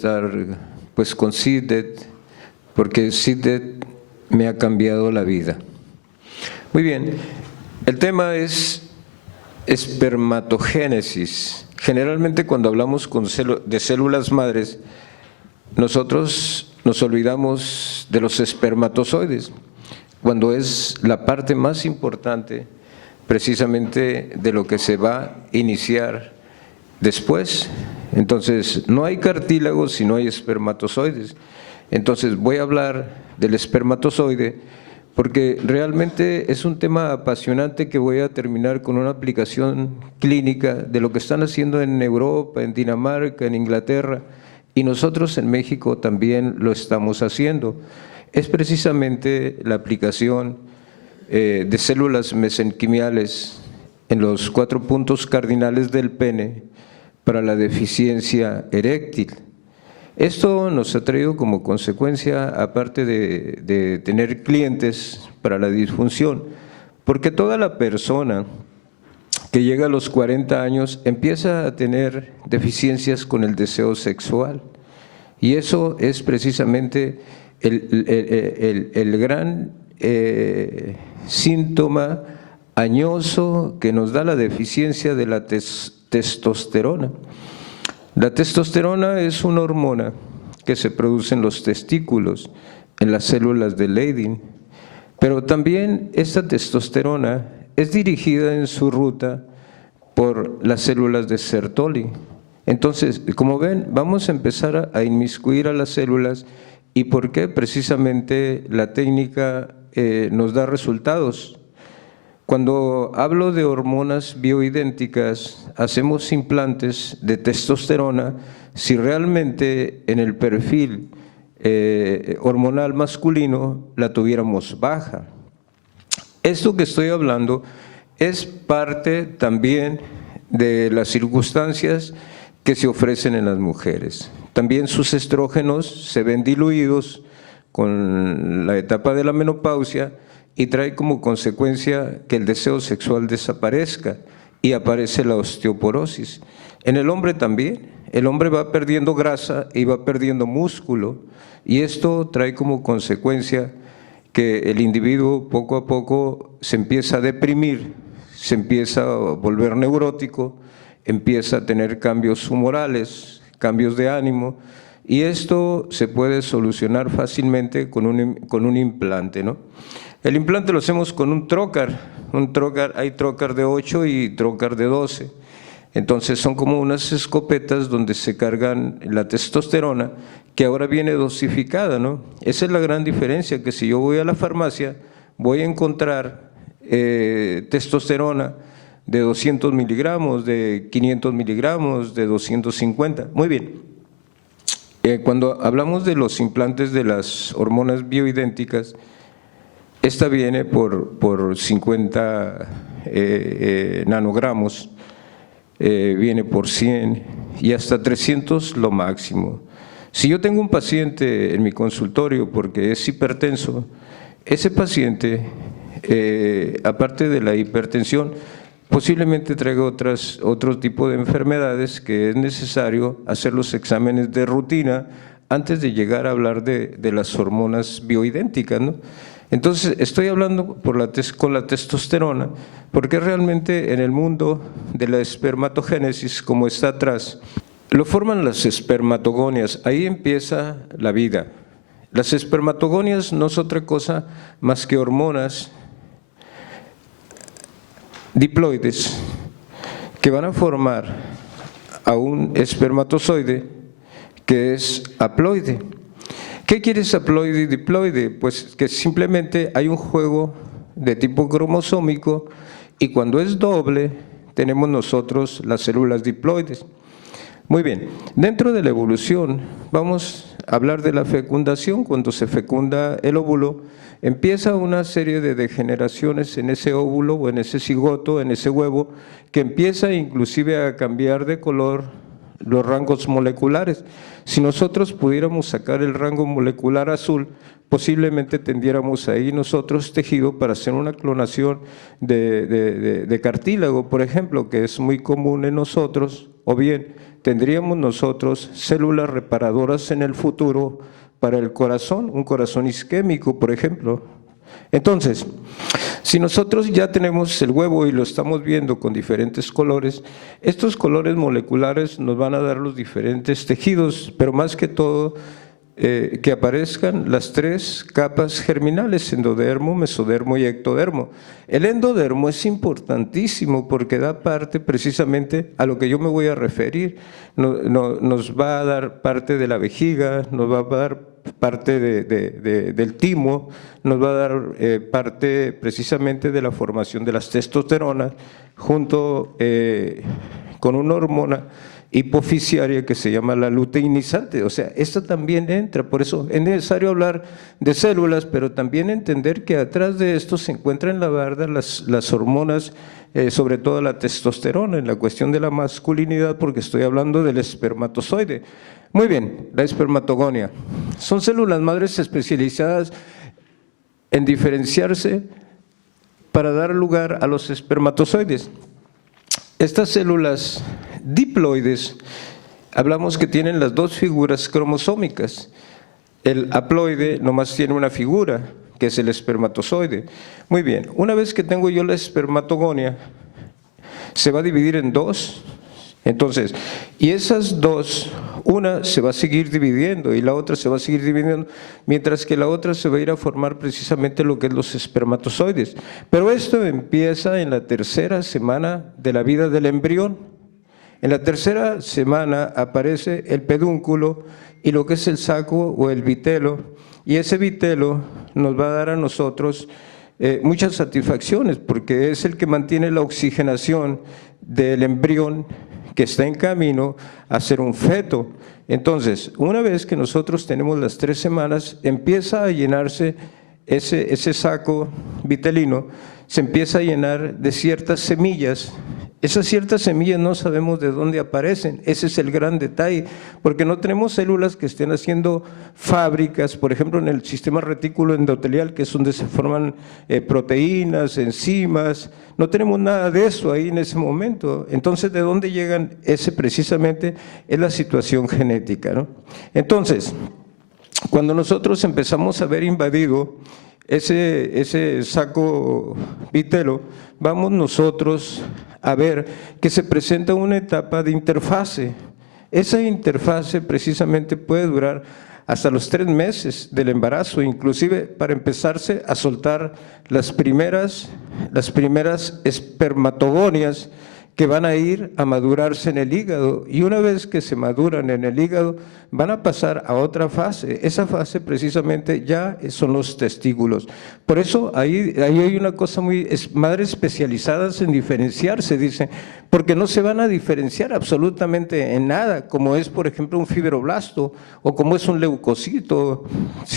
estar pues con SIDDET, porque SIDDET me ha cambiado la vida. Muy bien, el tema es espermatogénesis. Generalmente cuando hablamos de células madres, nosotros nos olvidamos de los espermatozoides, cuando es la parte más importante precisamente de lo que se va a iniciar después. Entonces, no hay cartílago si no hay espermatozoides. Entonces, voy a hablar del espermatozoide porque realmente es un tema apasionante que voy a terminar con una aplicación clínica de lo que están haciendo en Europa, en Dinamarca, en Inglaterra, y nosotros en México también lo estamos haciendo. Es precisamente la aplicación de células mesenquimiales en los 4 puntos cardinales del pene para la deficiencia eréctil. Esto nos ha traído como consecuencia, aparte de tener clientes para la disfunción, porque toda la persona que llega a los 40 años empieza a tener deficiencias con el deseo sexual, y eso es precisamente el gran síntoma añoso que nos da la deficiencia de la testosterona. La testosterona es una hormona que se produce en los testículos, en las células de Leydig, pero también esta testosterona es dirigida en su ruta por las células de Sertoli. Entonces, como ven, vamos a empezar a inmiscuir a las células. ¿Y por qué? Precisamente la técnica nos da resultados. Cuando hablo de hormonas bioidénticas, hacemos implantes de testosterona si realmente en el perfil hormonal masculino la tuviéramos baja. Esto que estoy hablando es parte también de las circunstancias que se ofrecen en las mujeres. También sus estrógenos se ven diluidos con la etapa de la menopausia y trae como consecuencia que el deseo sexual desaparezca y aparece la osteoporosis. En el hombre también, el hombre va perdiendo grasa y va perdiendo músculo, y esto trae como consecuencia que el individuo poco a poco se empieza a deprimir, se empieza a volver neurótico, empieza a tener cambios humorales, cambios de ánimo, y esto se puede solucionar fácilmente con un implante, ¿no? El implante lo hacemos con un trocar, hay trocar de 8 y trocar de 12, entonces son como unas escopetas donde se cargan la testosterona, que ahora viene dosificada, ¿no? Esa es la gran diferencia, que si yo voy a la farmacia voy a encontrar testosterona de 200 miligramos, de 500 miligramos, de 250. Muy bien. Cuando hablamos de los implantes de las hormonas bioidénticas, esta viene por 50 nanogramos, viene por 100 y hasta 300 lo máximo. Si yo tengo un paciente en mi consultorio porque es hipertenso, ese paciente, aparte de la hipertensión, posiblemente traiga otro tipo de enfermedades que es necesario hacer los exámenes de rutina antes de llegar a hablar de las hormonas bioidénticas, ¿no? Entonces, estoy hablando con la testosterona, porque realmente en el mundo de la espermatogénesis, como está atrás, lo forman las espermatogonias, ahí empieza la vida. Las espermatogonias no es otra cosa más que hormonas diploides que van a formar a un espermatozoide que es haploide. ¿Qué quiere ese haploide y diploide? Pues que simplemente hay un juego de tipo cromosómico y cuando es doble tenemos nosotros las células diploides. Muy bien, dentro de la evolución vamos a hablar de la fecundación. Cuando se fecunda el óvulo, empieza una serie de degeneraciones en ese óvulo o en ese cigoto, en ese huevo, que empieza inclusive a cambiar de color los rangos moleculares. Si nosotros pudiéramos sacar el rango molecular azul, posiblemente tendríamos ahí nosotros tejido para hacer una clonación de cartílago, por ejemplo, que es muy común en nosotros, o bien tendríamos nosotros células reparadoras en el futuro para el corazón, un corazón isquémico, por ejemplo. Entonces, si nosotros ya tenemos el huevo y lo estamos viendo con diferentes colores, estos colores moleculares nos van a dar los diferentes tejidos, pero más que todo, que aparezcan las tres capas germinales, endodermo, mesodermo y ectodermo. El endodermo es importantísimo porque da parte precisamente a lo que yo me voy a referir. Nos va a dar parte de la vejiga, nos va a dar parte del timo, nos va a dar parte precisamente de la formación de las testosteronas junto con una hormona hipofisiaria que se llama la luteinizante. O sea, esta también entra, por eso es necesario hablar de células, pero también entender que atrás de esto se encuentran en la barda las hormonas, sobre todo la testosterona, en la cuestión de la masculinidad, porque estoy hablando del espermatozoide. Muy bien, la espermatogonia. Son células madres especializadas en diferenciarse para dar lugar a los espermatozoides. Estas células diploides, hablamos que tienen las dos figuras cromosómicas. El haploide nomás tiene una figura, que es el espermatozoide. Muy bien, una vez que tengo yo la espermatogonia, se va a dividir en dos. Entonces, y esas dos, una se va a seguir dividiendo y la otra se va a seguir dividiendo, mientras que la otra se va a ir a formar precisamente lo que es los espermatozoides. Pero esto empieza en la tercera semana de la vida del embrión. En la tercera semana aparece el pedúnculo y lo que es el saco o el vitelo, y ese vitelo nos va a dar a nosotros muchas satisfacciones, porque es el que mantiene la oxigenación del embrión que está en camino a ser un feto. Entonces, una vez que nosotros tenemos las 3 semanas, empieza a llenarse ese saco vitelino, se empieza a llenar de ciertas semillas. Esas ciertas semillas no sabemos de dónde aparecen, ese es el gran detalle, porque no tenemos células que estén haciendo fábricas, por ejemplo en el sistema retículo endotelial, que es donde se forman proteínas, enzimas, no tenemos nada de eso ahí en ese momento. Entonces, ¿de dónde llegan? Ese precisamente es la situación genética, ¿no? Entonces, cuando nosotros empezamos a ver invadido ese saco vitelo, vamos nosotros a ver que se presenta una etapa de interfase. Esa interfase precisamente puede durar hasta los 3 meses del embarazo, inclusive para empezarse a soltar las primeras espermatogonias que van a ir a madurarse en el hígado, y una vez que se maduran en el hígado van a pasar a otra fase. Esa fase precisamente ya son los testículos. Por eso ahí hay una cosa madres especializadas en diferenciarse, dicen, porque no se van a diferenciar absolutamente en nada, como es por ejemplo un fibroblasto o como es un leucocito,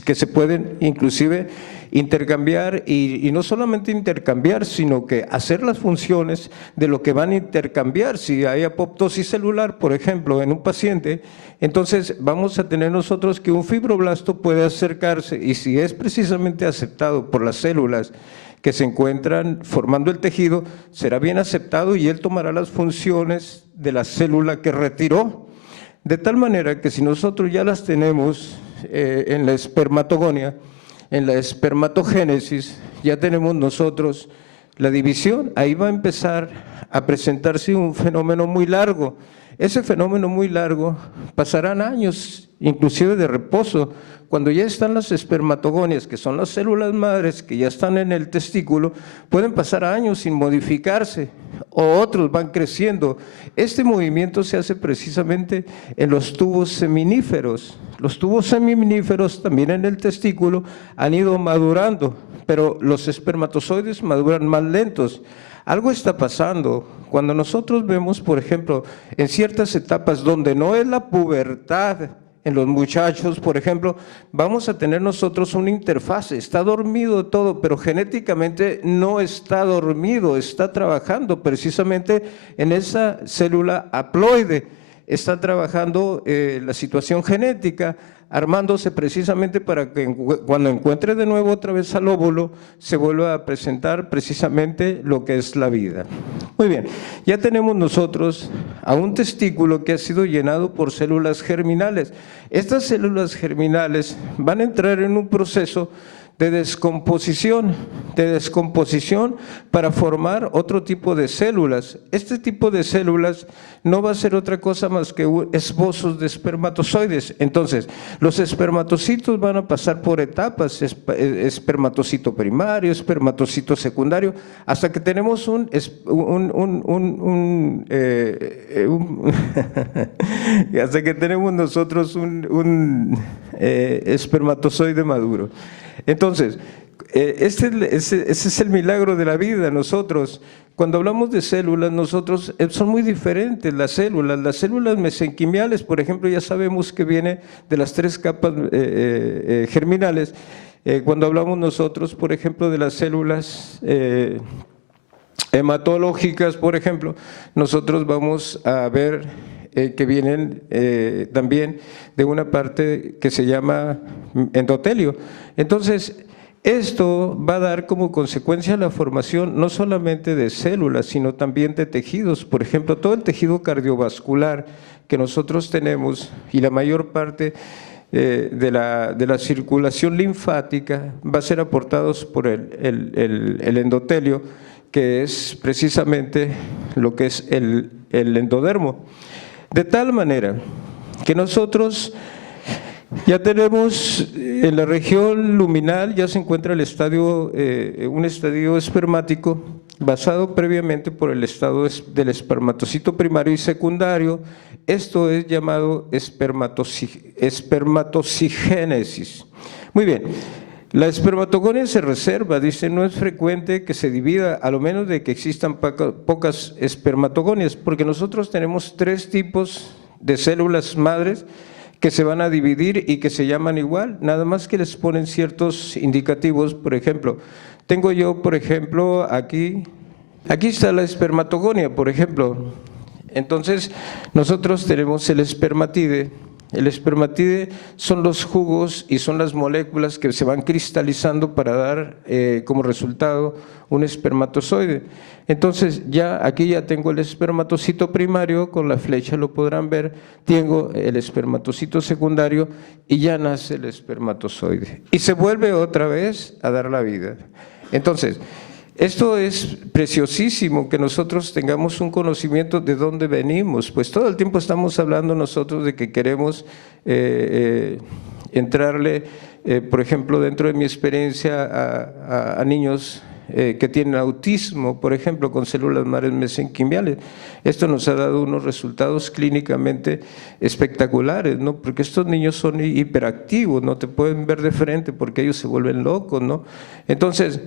que se pueden inclusive intercambiar, y no solamente intercambiar, sino que hacer las funciones de lo que van a intercambiar. Si hay apoptosis celular, por ejemplo, en un paciente, entonces vamos a tener nosotros que un fibroblasto puede acercarse, y si es precisamente aceptado por las células que se encuentran formando el tejido, será bien aceptado y él tomará las funciones de la célula que retiró. De tal manera que si nosotros ya las tenemos en la espermatogonia, en la espermatogénesis, ya tenemos nosotros la división, ahí va a empezar a presentarse un fenómeno muy largo. Ese fenómeno muy largo pasarán años, inclusive de reposo. Cuando ya están las espermatogonias, que son las células madres que ya están en el testículo, pueden pasar años sin modificarse, o otros van creciendo. Este movimiento se hace precisamente en los tubos seminíferos. Los tubos seminíferos también en el testículo han ido madurando, pero los espermatozoides maduran más lentos. Algo está pasando. Cuando nosotros vemos, por ejemplo, en ciertas etapas donde no es la pubertad, en los muchachos, por ejemplo, vamos a tener nosotros una interfase. Está dormido todo, pero genéticamente no está dormido, está trabajando precisamente en esa célula haploide, está trabajando la situación genética. armándose precisamente para que cuando encuentre de nuevo otra vez al óvulo, se vuelva a presentar precisamente lo que es la vida. Muy bien, ya tenemos nosotros a un testículo que ha sido llenado por células germinales. Estas células germinales van a entrar en un proceso de descomposición para formar otro tipo de células. Este tipo de células no va a ser otra cosa más que esbozos de espermatozoides. Entonces, los espermatocitos van a pasar por etapas, espermatocito primario, espermatocito secundario, hasta que tenemos hasta que tenemos nosotros un espermatozoide maduro. Entonces, ese es el milagro de la vida. Nosotros, cuando hablamos de células, nosotros son muy diferentes las células mesenquimiales, por ejemplo, ya sabemos que viene de las 3 capas germinales. Cuando hablamos nosotros, por ejemplo, de las células hematológicas, por ejemplo, nosotros vamos a ver que vienen también de una parte que se llama endotelio. Entonces, esto va a dar como consecuencia la formación no solamente de células, sino también de tejidos. Por ejemplo, todo el tejido cardiovascular que nosotros tenemos y la mayor parte de la circulación linfática va a ser aportados por el endotelio, que es precisamente lo que es el endodermo. De tal manera que nosotros ya tenemos en la región luminal, ya se encuentra un estadio espermático basado previamente por el estado del espermatocito primario y secundario. Esto es llamado espermatocigénesis. Muy bien. La espermatogonia se reserva, dice, no es frecuente que se divida, a lo menos de que existan pocas espermatogonias, porque nosotros tenemos 3 tipos de células madres que se van a dividir y que se llaman igual, nada más que les ponen ciertos indicativos. Por ejemplo, tengo yo, por ejemplo, aquí está la espermatogonia, por ejemplo. Entonces, nosotros tenemos el espermatide. El espermatide son los jugos y son las moléculas que se van cristalizando para dar como resultado un espermatozoide. Entonces, aquí ya tengo el espermatocito primario, con la flecha lo podrán ver, tengo el espermatocito secundario y ya nace el espermatozoide. Y se vuelve otra vez a dar la vida. Entonces, esto es preciosísimo, que nosotros tengamos un conocimiento de dónde venimos, pues todo el tiempo estamos hablando nosotros de que queremos entrarle, por ejemplo, dentro de mi experiencia a niños que tienen autismo, por ejemplo, con células madres mesenquimiales. Esto nos ha dado unos resultados clínicamente espectaculares, ¿no? Porque estos niños son hiperactivos, no te pueden ver de frente porque ellos se vuelven locos, ¿no? Entonces,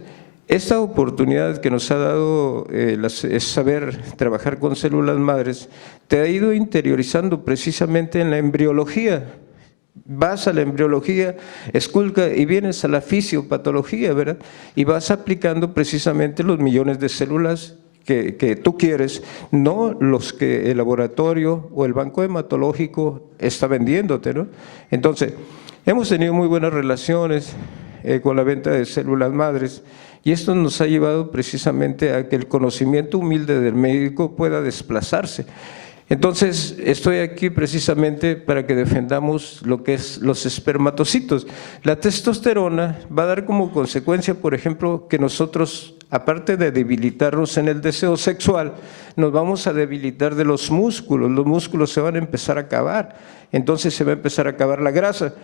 esta oportunidad que nos ha dado es saber trabajar con células madres, te ha ido interiorizando precisamente en la embriología. Vas a la embriología, esculca y vienes a la fisiopatología, ¿verdad? Y vas aplicando precisamente los millones de células que tú quieres, no los que el laboratorio o el banco hematológico está vendiéndote, ¿no? Entonces, hemos tenido muy buenas relaciones con la venta de células madres, y esto nos ha llevado precisamente a que el conocimiento humilde del médico pueda desplazarse. Entonces, estoy aquí precisamente para que defendamos lo que es los espermatocitos. La testosterona va a dar como consecuencia, por ejemplo, que nosotros, aparte de debilitarnos en el deseo sexual, nos vamos a debilitar de los músculos se van a empezar a acabar, entonces se va a empezar a acabar la grasa.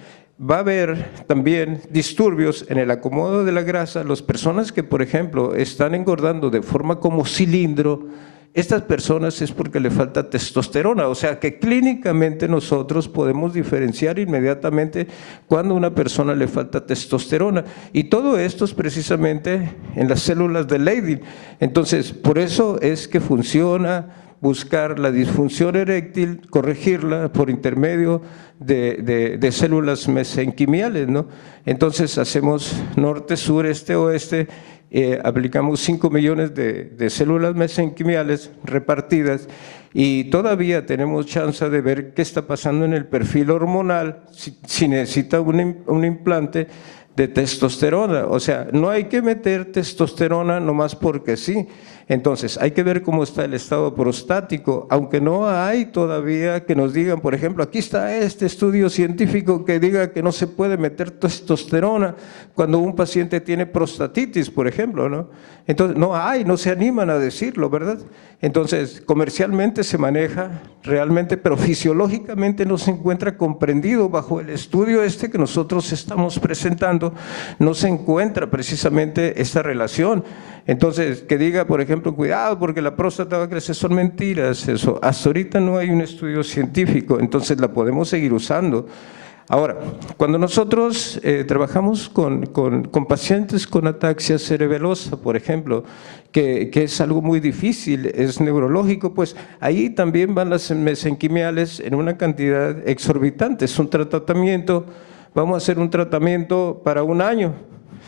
Va a haber también disturbios en el acomodo de la grasa. Las personas que, por ejemplo, están engordando de forma como cilindro, estas personas es porque le falta testosterona, o sea que clínicamente nosotros podemos diferenciar inmediatamente cuando a una persona le falta testosterona, y todo esto es precisamente en las células de Leydig. Entonces, por eso es que funciona buscar la disfunción eréctil, corregirla por intermedio de células mesenquimiales, ¿no? Entonces hacemos norte, sur, este, oeste, aplicamos 5 millones de células mesenquimiales repartidas y todavía tenemos chance de ver qué está pasando en el perfil hormonal, si necesita un implante de testosterona. O sea, no hay que meter testosterona nomás porque sí. Entonces, hay que ver cómo está el estado prostático, aunque no hay todavía que nos digan, por ejemplo, aquí está este estudio científico que diga que no se puede meter testosterona cuando un paciente tiene prostatitis, por ejemplo, ¿no? Entonces, no se animan a decirlo, ¿verdad? Entonces, comercialmente se maneja realmente, pero fisiológicamente no se encuentra comprendido bajo el estudio este que nosotros estamos presentando, no se encuentra precisamente esta relación. Entonces, que diga, por ejemplo, cuidado porque la próstata va a crecer, son mentiras eso. Hasta ahorita no hay un estudio científico, entonces la podemos seguir usando. Ahora, cuando nosotros trabajamos con pacientes con ataxia cerebelosa, por ejemplo, que es algo muy difícil, es neurológico, pues ahí también van las mesenquimiales en una cantidad exorbitante. Es un tratamiento, vamos a hacer un tratamiento para 1 año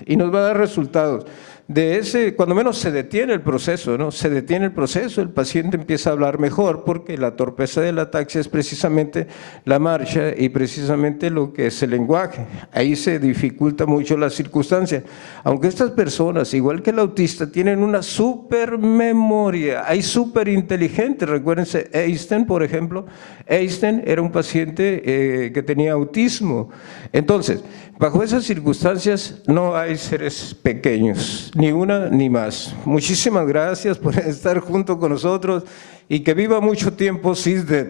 y nos va a dar resultados. De ese, cuando menos se detiene el proceso, ¿no? Se detiene el proceso, el paciente empieza a hablar mejor porque la torpeza de la ataxia es precisamente la marcha y precisamente lo que es el lenguaje. Ahí se dificulta mucho la circunstancia. Aunque estas personas, igual que el autista, tienen una supermemoria, hay superinteligentes. Recuérdense, Einstein, por ejemplo, Einstein era un paciente que tenía autismo. Entonces, bajo esas circunstancias no hay seres pequeños, ni una ni más. Muchísimas gracias por estar junto con nosotros y que viva mucho tiempo CISDED.